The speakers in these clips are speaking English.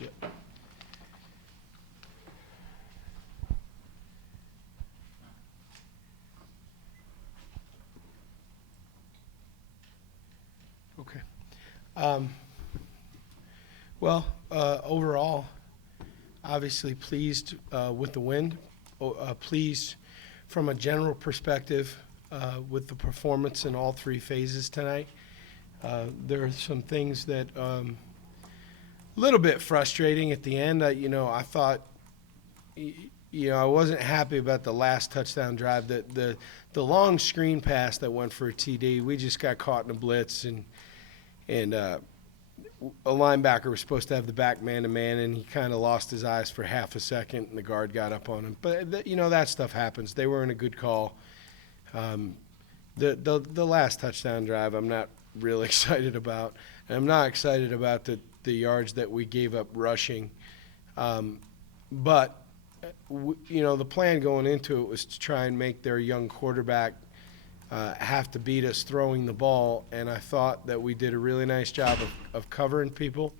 yet. Okay. Well, overall, obviously pleased with the win. Pleased from a general perspective with the performance in all three phases tonight. There are some things that a little bit frustrating at the end. I thought, I wasn't happy about the last touchdown drive. The long screen pass that went for a TD, we just got caught in a blitz, and a linebacker was supposed to have the back man-to-man, and he kind of lost his eyes for half a second, and the guard got up on him. But, that stuff happens. They were in a good call. The last touchdown drive I'm not real excited about. And I'm not excited about the yards that we gave up rushing. But, the plan going into it was to try and make their young quarterback have to beat us throwing the ball, and I thought that we did a really nice job of covering people.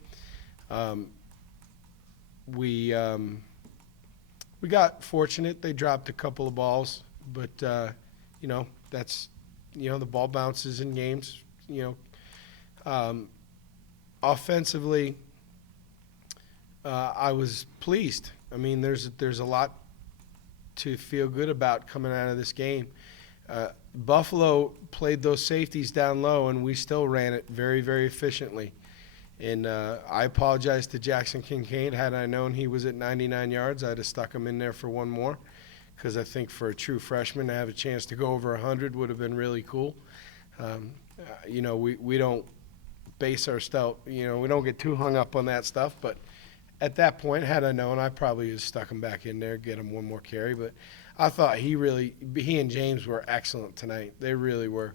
We got fortunate. They dropped a couple of balls, but, that's, the ball bounces in games. Offensively, I was pleased. I mean, there's a lot to feel good about coming out of this game. Buffalo played those safeties down low, and we still ran it very, very efficiently. And I apologize to Jackson Kincaid. Had I known he was at 99 yards, I'd have stuck him in there for one more, because I think for a true freshman to have a chance to go over 100 would have been really cool. We don't base our stuff, we don't get too hung up on that stuff. But at that point, had I known, I probably would have stuck him back in there, get him one more carry. But I thought he and James were excellent tonight. They really were.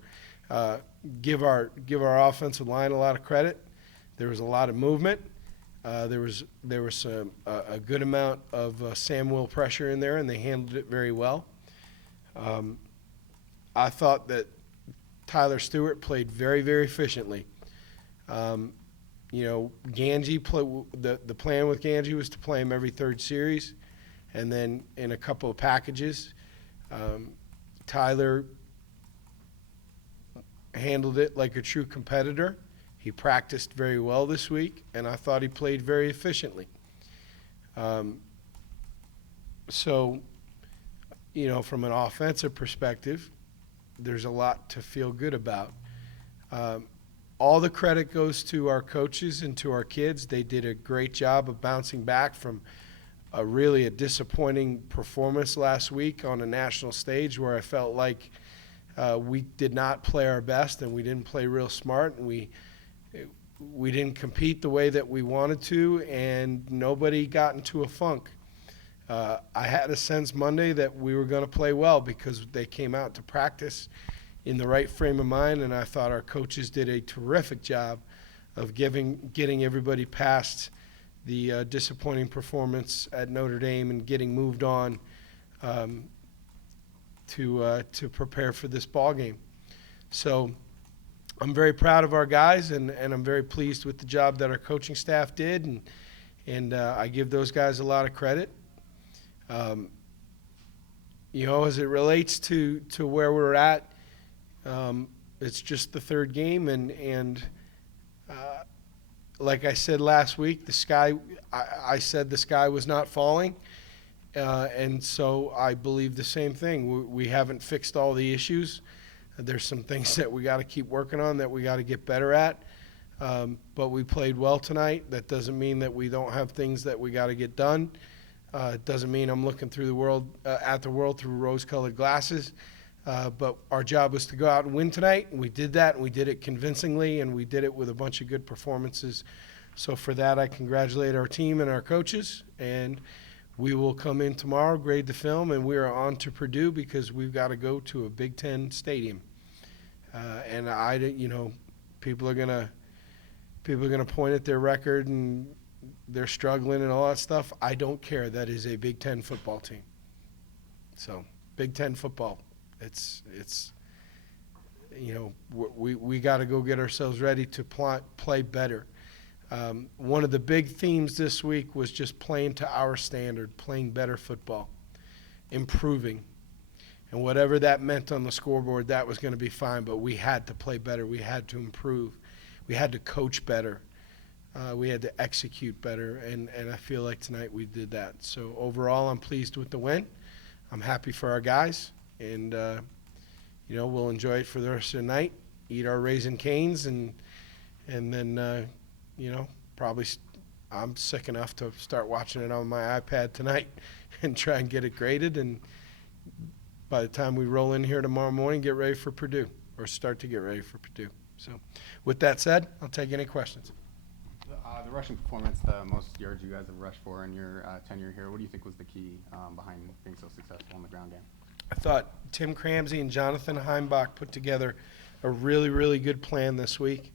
Give our offensive line a lot of credit. There was a lot of movement. There was a good amount of Samuel pressure in there, and they handled it very well. I thought that Tyler Stewart played very, very efficiently. Ganji the plan with Ganji was to play him every third series, and then in a couple of packages. Tyler handled it like a true competitor. He practiced very well this week, and I thought he played very efficiently. From an offensive perspective, there's a lot to feel good about. All the credit goes to our coaches and to our kids. They did a great job of bouncing back from a disappointing performance last week on a national stage, where I felt like we did not play our best, and we didn't play real smart, and we didn't compete the way that we wanted to, and nobody got into a funk. I had a sense Monday that we were going to play well because they came out to practice in the right frame of mind, and I thought our coaches did a terrific job of getting everybody past the disappointing performance at Notre Dame and getting moved on to prepare for this ball game. So I'm very proud of our guys, and I'm very pleased with the job that our coaching staff did, and I give those guys a lot of credit. As it relates to where we're at, it's just the third game, and like I said last week, I said the sky was not falling, and so I believe the same thing. We haven't fixed all the issues. There's some things that we got to keep working on, that we got to get better at, but we played well tonight. That doesn't mean that we don't have things that we got to get done. It doesn't mean I'm looking through the world through rose-colored glasses. But our job was to go out and win tonight, and we did that, and we did it convincingly, and we did it with a bunch of good performances. So for that, I congratulate our team and our coaches, and we will come in tomorrow, grade the film, and we are on to Purdue because we've got to go to a Big Ten stadium. And people are gonna point at their record and they're struggling and all that stuff. I don't care. That is a Big Ten football team. So Big Ten football. It's we got to go get ourselves ready to play better. One of the big themes this week was just playing to our standard, playing better football, improving. And whatever that meant on the scoreboard, that was going to be fine, but we had to play better. We had to improve. We had to coach better. We had to execute better, and I feel like tonight we did that. So overall, I'm pleased with the win. I'm happy for our guys, and we'll enjoy it for the rest of the night, eat our Raisin Canes, and then probably I'm sick enough to start watching it on my iPad tonight and try and get it graded, and by the time we roll in here tomorrow morning, get ready for Purdue, or start to get ready for Purdue. So with that said, I'll take any questions. The rushing performance, the most yards you guys have rushed for in your tenure here, what do you think was the key behind being so successful in the ground game? I thought Tim Cramsey and Jonathan Heimbach put together a really, really good plan this week,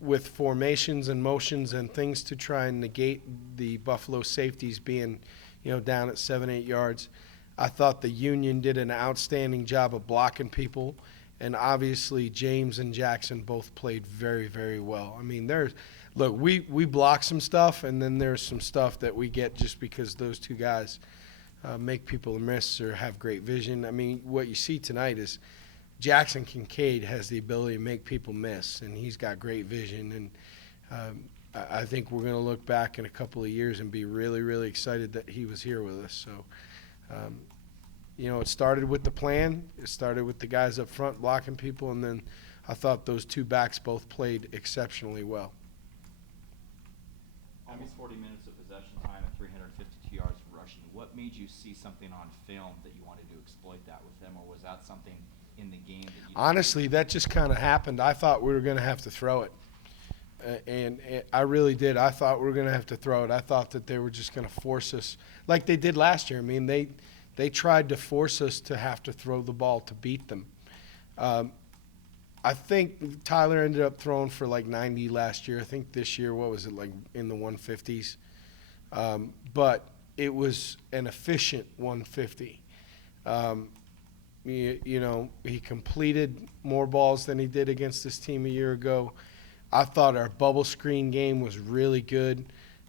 with formations and motions and things to try and negate the Buffalo safeties being down at 7-8 yards. I thought the Union did an outstanding job of blocking people, and obviously James and Jackson both played very, very well. I mean, we block some stuff, and then there's some stuff that we get just because those two guys make people miss or have great vision. I mean, what you see tonight is Jackson Kincaid has the ability to make people miss, and he's got great vision, and I think we're going to look back in a couple of years and be really, really excited that he was here with us. So, it started with the plan. It started with the guys up front blocking people, and then I thought those two backs both played exceptionally well. Almost 40 minutes of possession time and 352 yards rushing. What made you see something on film that you wanted to exploit that with them, or was that something in the game that you Honestly, that just kind of happened. I thought we were going to have to throw it. And I really did. I thought we were going to have to throw it. I thought that they were just going to force us like they did last year. I mean, they tried to force us to have to throw the ball to beat them. I think Tyler ended up throwing for like 90 last year. I think this year, what was it, like in the 150s? But it was an efficient 150. He completed more balls than he did against this team a year ago. I thought our bubble screen game was really good.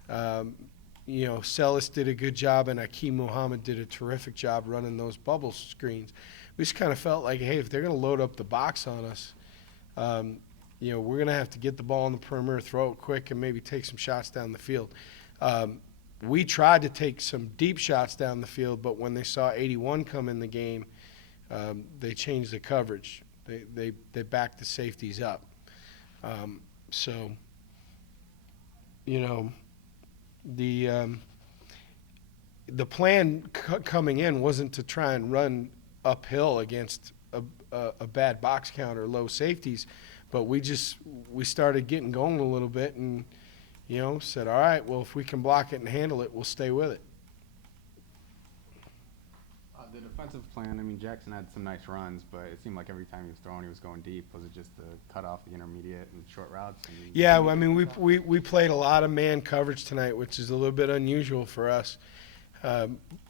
Celis did a good job, and Akeem Muhammad did a terrific job running those bubble screens. We just kind of felt like, hey, if they're going to load up the box on us, we're going to have to get the ball on the perimeter, throw it quick, and maybe take some shots down the field. We tried to take some deep shots down the field, but when they saw 81 come in the game, they changed the coverage. They backed the safeties up. The plan coming in wasn't to try and run uphill against a bad box count or low safeties, but we started getting going a little bit and said, all right, well, if we can block it and handle it, we'll stay with it. The defensive plan, I mean, Jackson had some nice runs, but it seemed like every time he was throwing, he was going deep. Was it just to cut off the intermediate and short routes? Yeah, I mean, we played a lot of man coverage tonight, which is a little bit unusual for us.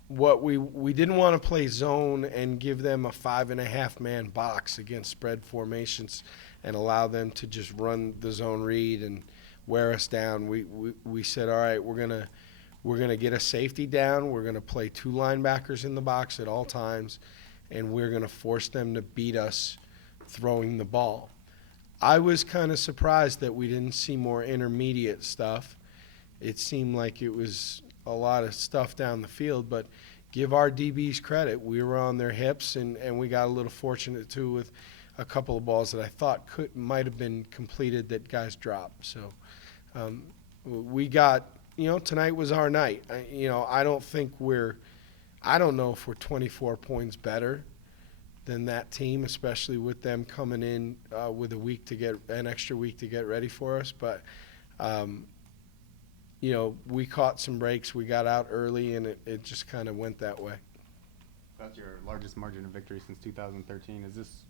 What we didn't want to play zone and give them a 5.5-man box against spread formations and allow them to just run the zone read and wear us down. We said, all right, we're gonna get a safety down. We're gonna play 2 linebackers in the box at all times, and we're gonna force them to beat us throwing the ball. I was kind of surprised that we didn't see more intermediate stuff. It seemed like it was a lot of stuff down the field, but give our DBs credit. We were on their hips, and we got a little fortunate too with a couple of balls that I thought might have been completed that guys dropped. So we got. Tonight was our night. I don't know if we're 24 points better than that team, especially with them coming in with an extra week to get ready for us. But, we caught some breaks. We got out early, and it just kind of went that way. That's your largest margin of victory since 2013. Is this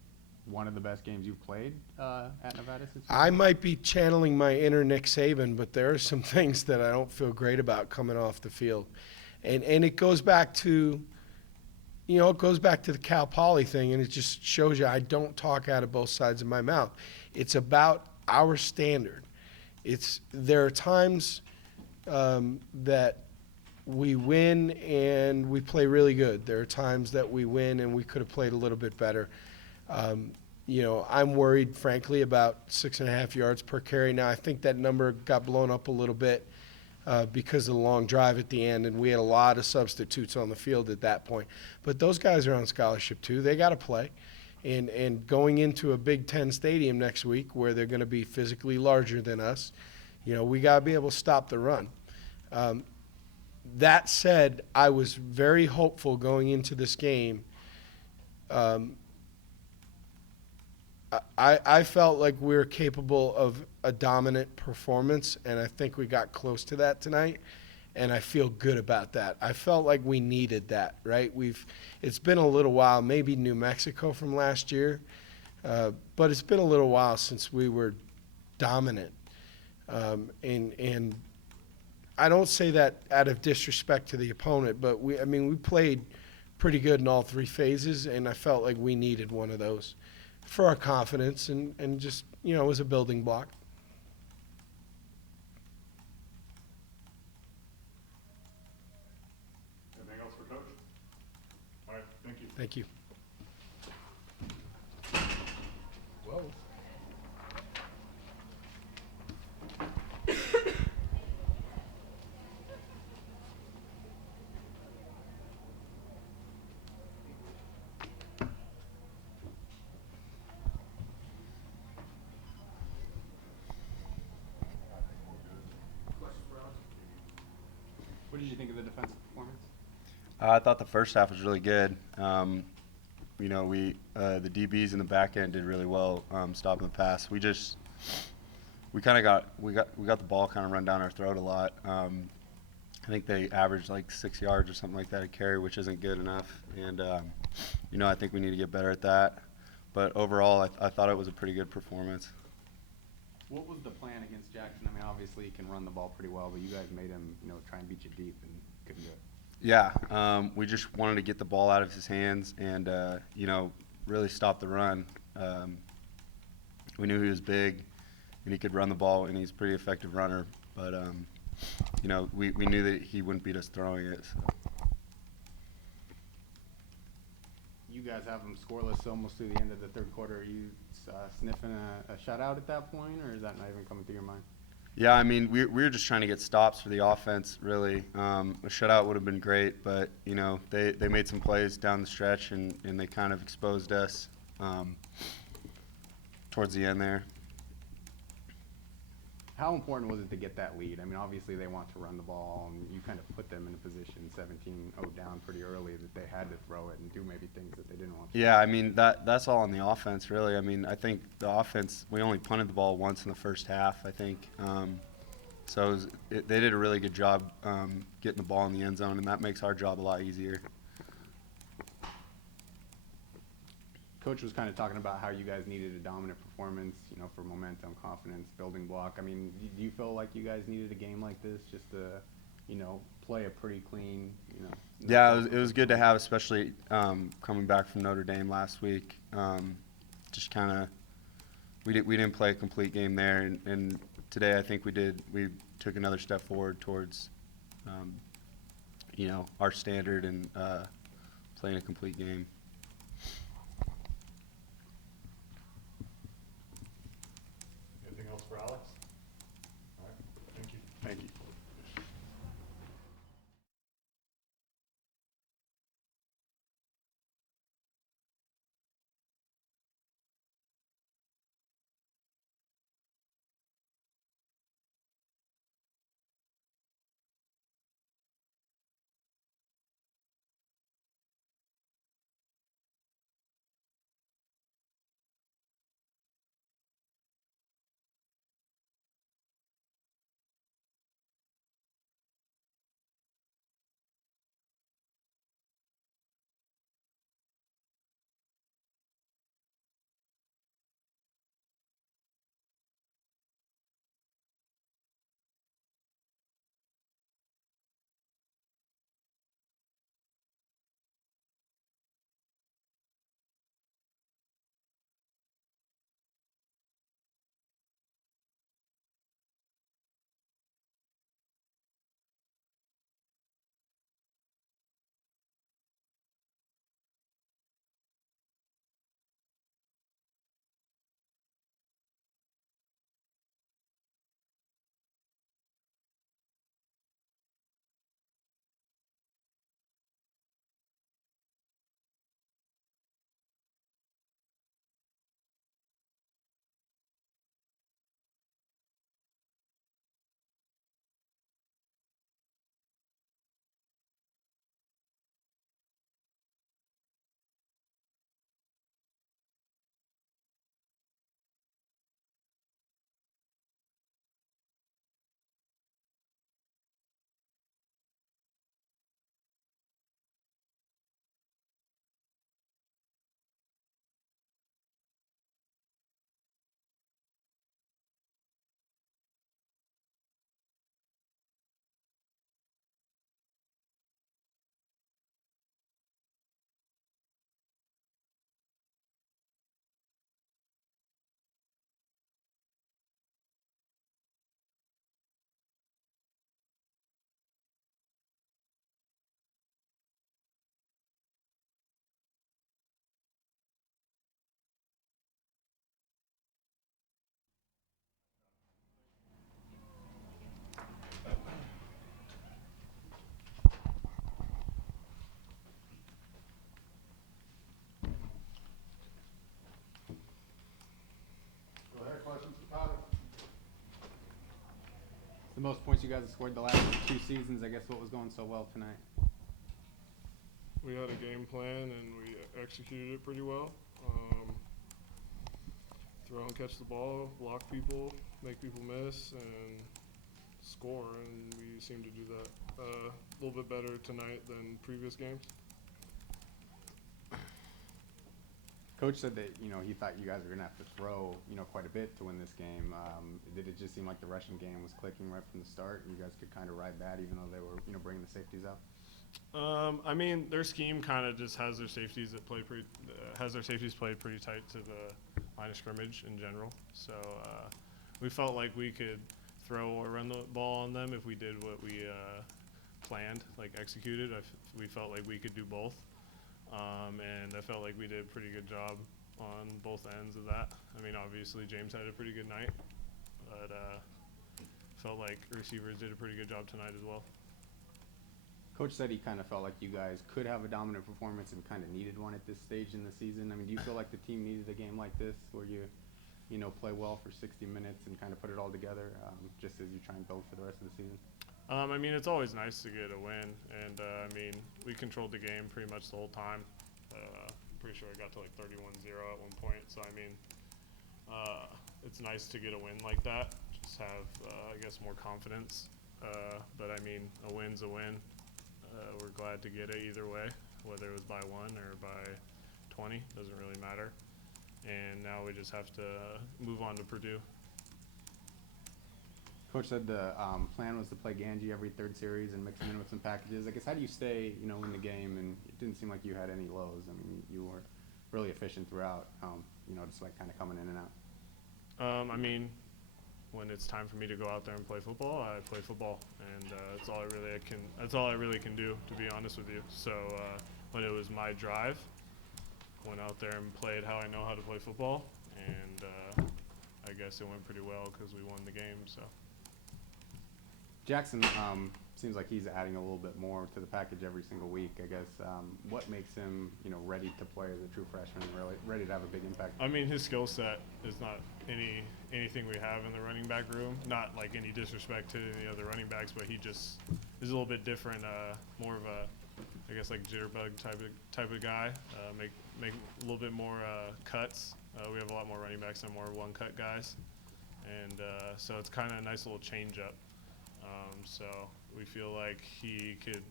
one of the best games you've played at Nevada since? I might be channeling my inner Nick Saban, but there are some things that I don't feel great about coming off the field. And it goes back to, the Cal Poly thing, and it just shows you I don't talk out of both sides of my mouth. It's about our standard. There are times that we win and we play really good. There are times that we win and we could have played a little bit better. I'm worried, frankly, about 6.5 yards per carry. Now, I think that number got blown up a little bit because of the long drive at the end, and we had a lot of substitutes on the field at that point. But those guys are on scholarship too. They got to play. And going into a Big Ten stadium next week where they're going to be physically larger than us, we got to be able to stop the run. That said, I was very hopeful going into this game. I felt like we were capable of a dominant performance, and I think we got close to that tonight, and I feel good about that. I felt like we needed that, right? It's been a little while, maybe New Mexico from last year, but it's been a little while since we were dominant. And I don't say that out of disrespect to the opponent, but we played pretty good in all three phases, and I felt like we needed one of those for our confidence and just, as a building block. Anything else for Coach? All right, thank you. Thank you. Whoa. What did you think of the defensive performance? I thought the first half was really good. The DBs in the back end did really well stopping the pass. We got the ball kind of run down our throat a lot. I think they averaged like 6 yards or something like that a carry, which isn't good enough. And I think we need to get better at that. But overall, I thought it was a pretty good performance. What was the plan against Jackson? I mean, obviously he can run the ball pretty well, but you guys made him, try and beat you deep and couldn't do it. Yeah, we just wanted to get the ball out of his hands and, really stop the run. We knew he was big and he could run the ball, and he's a pretty effective runner. But, we knew that he wouldn't beat us throwing it. So. You guys have them scoreless almost through the end of the third quarter. Are you sniffing a shutout at that point, or is that not even coming through your mind? Yeah, I mean, we were just trying to get stops for the offense, really. A shutout would have been great, but, they made some plays down the stretch, and they kind of exposed us towards the end there. How important was it to get that lead? I mean, obviously they want to run the ball, and you kind of put them in a position 17-0 down pretty early that they had to throw it and do maybe things that they didn't want to. Yeah, I mean, that's all on the offense, really. I mean, I think the offense, we only punted the ball once in the first half, I think. So they did a really good job getting the ball in the end zone, and that makes our job a lot easier. Coach was kind of talking about how you guys needed a dominant performance, for momentum, confidence, building block. I mean, do you feel like you guys needed a game like this just to, play a pretty clean, Yeah, it was good to have, especially coming back from Notre Dame last week. Just kind of, we didn't play a complete game there, and today I think we took another step forward towards, our standard and playing a complete game. Anything else for Alex? All right, thank you. Thank you. The most points you guys have scored the last 2 seasons. I guess what was going so well tonight? We had a game plan and we executed it pretty well. Throw and catch the ball, block people, make people miss, and score. And we seem to do that a little bit better tonight than previous games. Coach said that he thought you guys were gonna have to throw quite a bit to win this game. Did it just seem like the rushing game was clicking right from the start, and you guys could kind of ride that even though they were bringing the safeties out? I mean, their scheme kind of just has their safeties that play played pretty tight to the line of scrimmage in general. So we felt like we could throw or run the ball on them if we did what we planned, like executed. We felt like we could do both, and I felt like we did a pretty good job on both ends of that. I mean, obviously James had a pretty good night, but felt like receivers did a pretty good job tonight as well. Coach said he kind of felt like you guys could have a dominant performance and kind of needed one at this stage in the season. I mean, do you feel like the team needed a game like this where you play well for 60 minutes and kind of put it all together just as you try and build for the rest of the season? I mean, it's always nice to get a win, and I mean, we controlled the game pretty much the whole time. Pretty sure it got to like 31-0 at one point. So I mean, it's nice to get a win like that. Just have, I guess, more confidence. But I mean, a win's a win. We're glad to get it either way, whether it was by 1 or by 20, doesn't really matter. And now we just have to move on to Purdue. Coach said the plan was to play Ganji every third series and mix him in with some packages. I guess how do you stay, in the game? And it didn't seem like you had any lows. I mean, you were really efficient throughout, despite kind of coming in and out. I mean, when it's time for me to go out there and play football, I play football, and that's all I really can do, to be honest with you. So when it was my drive, went out there and played how I know how to play football, and I guess it went pretty well because we won the game. So Jackson seems like he's adding a little bit more to the package every single week. I guess what makes him ready to play as a true freshman and really ready to have a big impact? I mean, his skill set is not anything we have in the running back room. Not like any disrespect to any other running backs, but he just is a little bit different. More of a, I guess, like jitterbug type of guy. Make a little bit more cuts. We have a lot more running backs and more one-cut guys, and so it's kind of a nice little change-up. So we feel like he could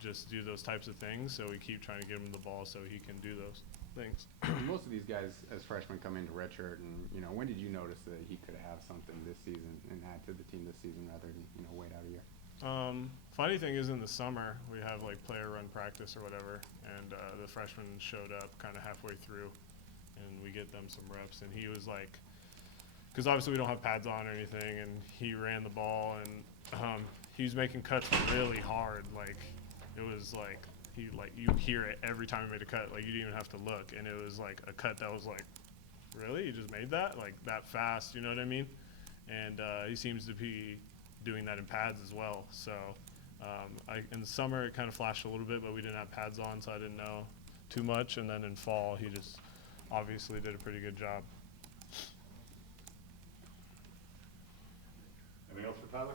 just do those types of things, so we keep trying to give him the ball so he can do those things. Most of these guys as freshmen come into redshirt, and when did you notice that he could have something this season and add to the team this season rather than wait out a year? Funny thing is, in the summer we have like player run practice or whatever, and the freshmen showed up kind of halfway through, and we get them some reps, and he was like, because obviously we don't have pads on or anything, and he ran the ball, and he was making cuts really hard. Like it was like you hear it every time he made a cut. Like you didn't even have to look, and it was like a cut that was like, really, you just made that like that fast? You know what I mean? And he seems to be doing that in pads as well. So in the summer it kind of flashed a little bit, but we didn't have pads on, so I didn't know too much. And then in fall he just obviously did a pretty good job. Anything else for Tyler?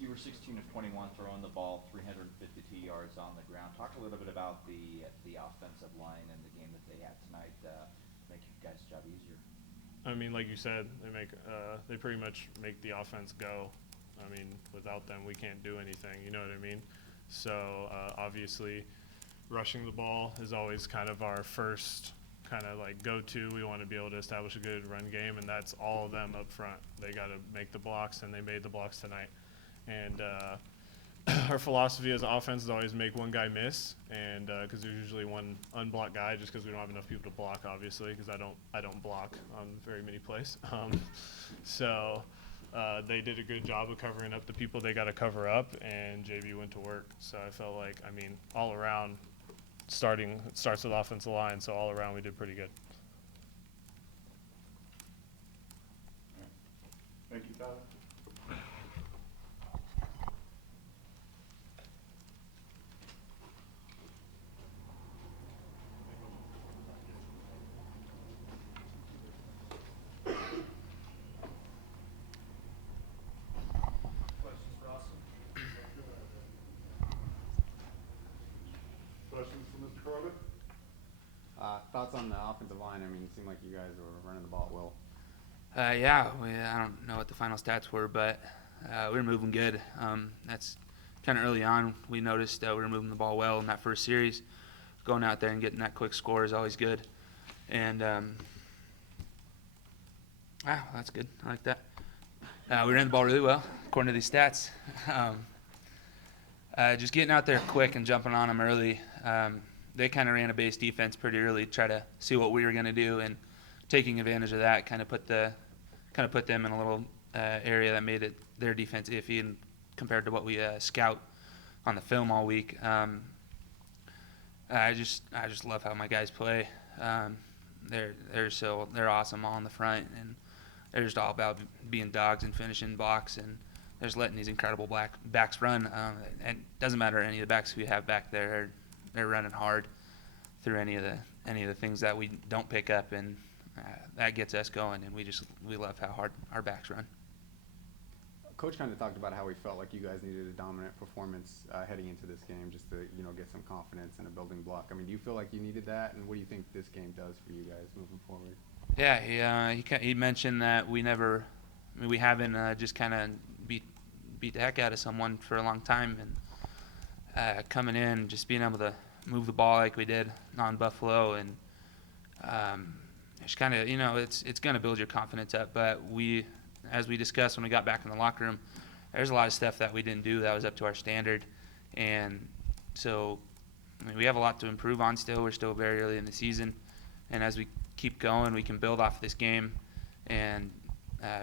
You were 16 of 21 throwing the ball, 352 yards on the ground. Talk a little bit about the offensive line and the game that they had tonight, make you guys' job easier. I mean, like you said, they pretty much make the offense go. I mean, without them, we can't do anything. You know what I mean? So obviously, rushing the ball is always kind of our first kind of like go-to. We want to be able to establish a good run game, and that's all of them up front. They got to make the blocks, and they made the blocks tonight. And our philosophy as an offense is always make one guy miss, and because there's usually one unblocked guy, just because we don't have enough people to block, obviously, because I don't block on very many plays. So they did a good job of covering up the people they got to cover up, and JB went to work. So I felt like, I mean, all around, it starts with offensive line, so all around we did pretty good. Thank you, Tyler. offensive line? I mean, it seemed like you guys were running the ball at will. Yeah, I don't know what the final stats were, but we were moving good. That's kind of early on. We noticed we were moving the ball well in that first series. Going out there and getting that quick score is always good. And wow, that's good. I like that. We ran the ball really well, according to these stats. Just getting out there quick and jumping on them early. They kind of ran a base defense pretty early, try to see what we were going to do, and taking advantage of that kind of put them in a little area that made their defense iffy, and compared to what we scout on the film all week. I just love how my guys play. They're awesome all in the front, and they're just all about being dogs and finishing blocks, and they're just letting these incredible backs run. And it doesn't matter any of the backs we have back there; they're running hard through any of the things that we don't pick up, and that gets us going. And we love how hard our backs run. Coach kind of talked about how he felt like you guys needed a dominant performance heading into this game, just to get some confidence and a building block. I mean, do you feel like you needed that, and what do you think this game does for you guys moving forward? Yeah, he mentioned that we haven't just kind of beat the heck out of someone for a long time, and coming in, just being able to move the ball like we did on Buffalo, and it's kind of it's going to build your confidence up. But as we discussed when we got back in the locker room, there's a lot of stuff that we didn't do that was up to our standard, and so we have a lot to improve on still. We're still very early in the season, and as we keep going, we can build off of this game and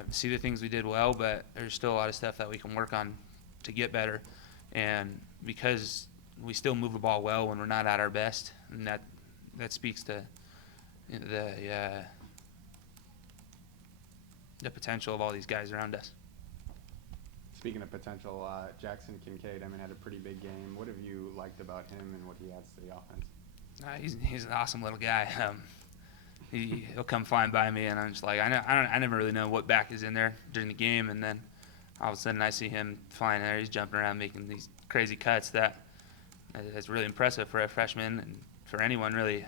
see the things we did well, but there's still a lot of stuff that we can work on to get better. And because we still move the ball well when we're not at our best, and that speaks to the potential of all these guys around us. Speaking of potential, Jackson Kincaid, had a pretty big game. What have you liked about him and what he adds to the offense? He's an awesome little guy. He'll come flying by me, and I'm just like, I never really know what back is in there during the game, and then all of a sudden I see him flying there. He's jumping around making these crazy cuts that's really impressive for a freshman and for anyone really.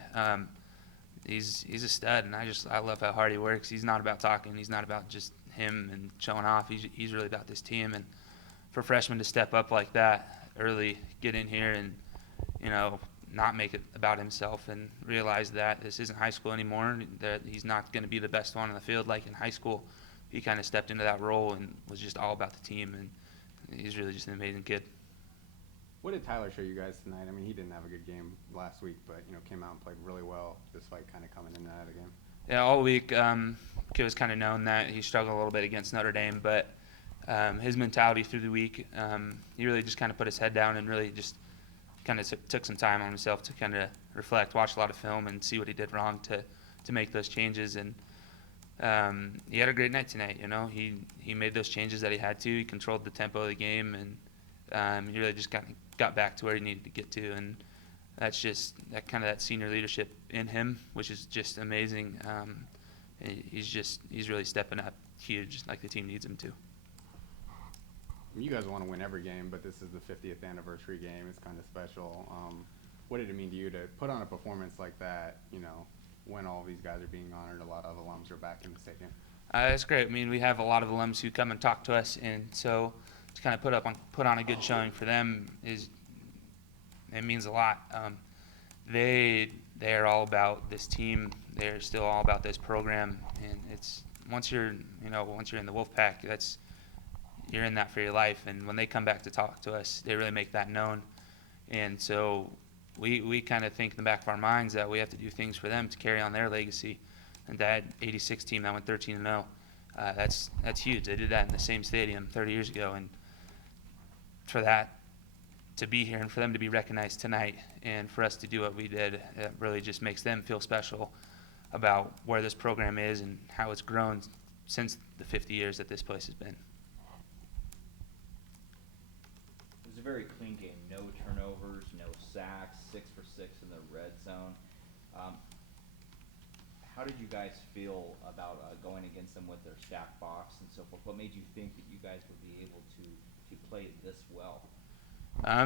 He's a stud, and I love how hard he works. He's not about talking. He's not about just him and showing off. He's really about this team, and for freshmen to step up like that early, get in here and not make it about himself and realize that this isn't high school anymore, that he's not going to be the best one on the field like in high school. He kind of stepped into that role and was just all about the team, and he's really just an amazing kid. What did Tyler show you guys tonight? He didn't have a good game last week, but came out and played really well despite kind of coming in and out of the game. Yeah, all week it was kind of known that he struggled a little bit against Notre Dame, but his mentality through the week, he really just kind of put his head down and really just kind of took some time on himself to kind of reflect, watch a lot of film, and see what he did wrong to make those changes. And he had a great night tonight. He made those changes that he had to. He controlled the tempo of the game, and he really just got back to where he needed to get to. And that's just that senior leadership in him, which is just amazing. He's really stepping up huge, like the team needs him to. You guys want to win every game, but this is the 50th anniversary game. It's kind of special. What did it mean to you to put on a performance like that, when all these guys are being honored? A lot of alums are back in the stadium. It's great. We have a lot of alums who come and talk to us, and so to kind of put on a good showing for them it means a lot. They are all about this team. They're still all about this program, and it's once you're in the Wolfpack, you're in that for your life. And when they come back to talk to us, they really make that known. And so we kind of think in the back of our minds that we have to do things for them to carry on their legacy. And that 86 team that went 13-0, that's huge. They did that in the same stadium 30 years ago, and for that to be here and for them to be recognized tonight and for us to do what we did, it really just makes them feel special about where this program is and how it's grown since the 50 years that this place has been. It was a very clean game. No turnovers, no sacks, 6 for 6 in the red zone. How did you guys feel about going against them with their stack box and so forth? What made you think that you guys would be able to play this well?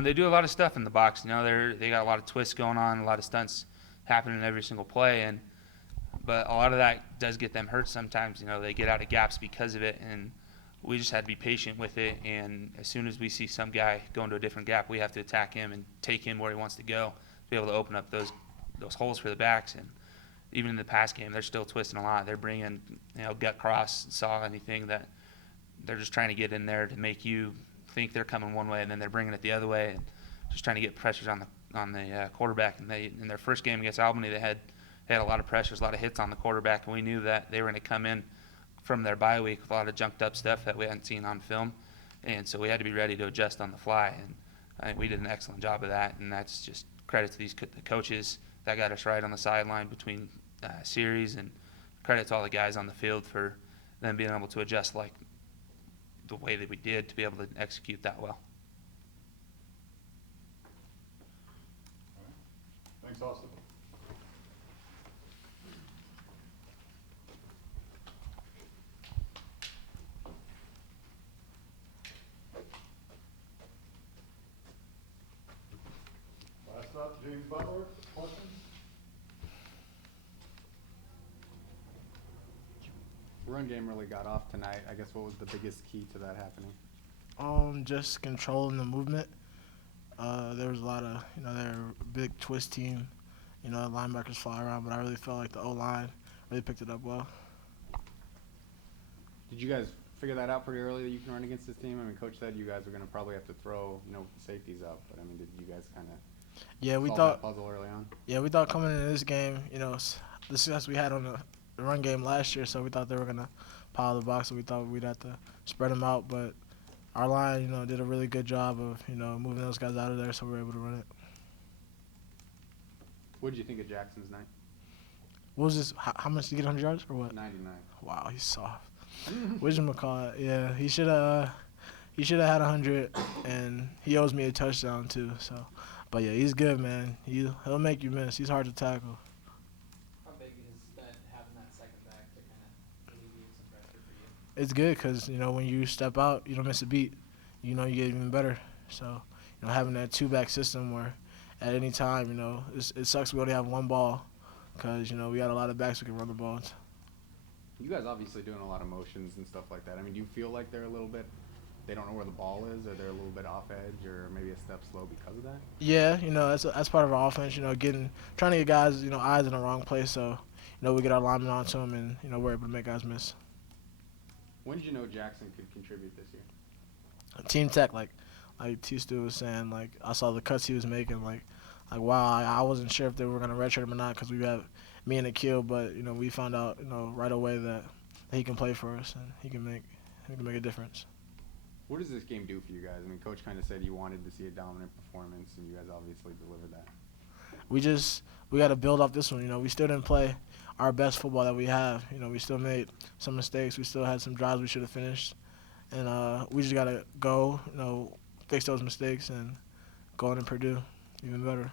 They do a lot of stuff in the box. They got a lot of twists going on, a lot of stunts happening in every single play, and but a lot of that does get them hurt sometimes. You know, they get out of gaps because of it, and we just had to be patient with it. And as soon as we see some guy go into a different gap, we have to attack him and take him where he wants to go to be able to open up those holes for the backs. And even in the pass game, they're still twisting a lot. They're bringing, gut cross, saw, anything that they're just trying to get in there to make you think they're coming one way, and then they're bringing it the other way, and just trying to get pressures on the quarterback. And they, in their first game against Albany, they had a lot of pressures, a lot of hits on the quarterback, and we knew that they were going to come in from their bye week with a lot of junked up stuff that we hadn't seen on film, and so we had to be ready to adjust on the fly. And I think we did an excellent job of that, and that's just credit to the coaches that got us right on the sideline between series, and credit to all the guys on the field for them being able to adjust like the way that we did to be able to execute that well. All right. Thanks, Austin. Last up, James Butler, questions? Run game really got off tonight. I guess what was the biggest key to that happening? Just controlling the movement. There was a lot of, they're a big twist team. Linebackers fly around, but I really felt like the O-line really picked it up well. Did you guys figure that out pretty early that you can run against this team? I mean, Coach said you guys were going to probably have to throw, with the safeties up. But, I mean, did you guys kind of solve that puzzle early on? Yeah, we thought coming into this game, the success we had on the run game last year, so we thought they were going to pile the box, so we thought we'd have to spread them out. But our line, did a really good job of, moving those guys out of there, so we were able to run it. What did you think of Jackson's night? What was this? How much did he get, 100 yards or what? 99. Wow, he's soft. Whatchamacallit? Yeah, he should have had 100, and he owes me a touchdown too. So, but yeah, he's good, man. He'll make you miss. He's hard to tackle. How big is that, having that second back to kind of alleviate some pressure for you? It's good because when you step out, you don't miss a beat. You get even better. So, having that two-back system where at any time, it sucks we only have one ball because we got a lot of backs who can run the ball. You guys obviously doing a lot of motions and stuff like that. I mean, do you feel like they're a little bit, they don't know where the ball is, or they're a little bit off edge, or maybe a step slow because of that? Yeah, that's part of our offense. Trying to get guys, eyes in the wrong place, so we get our linemen onto them, and we're able to make guys miss. When did you know Jackson could contribute this year? Team Tech, like T-Stu was saying, like I saw the cuts he was making, like wow, I wasn't sure if they were gonna redshirt him or not because we have me and Akil, but we found out right away that he can play for us and he can make a difference. What does this game do for you guys? I mean, Coach kind of said you wanted to see a dominant performance, and you guys obviously delivered that. We got to build off this one. We still didn't play our best football that we have. We still made some mistakes. We still had some drives we should have finished, and we just got to go, fix those mistakes and go in and Purdue even better.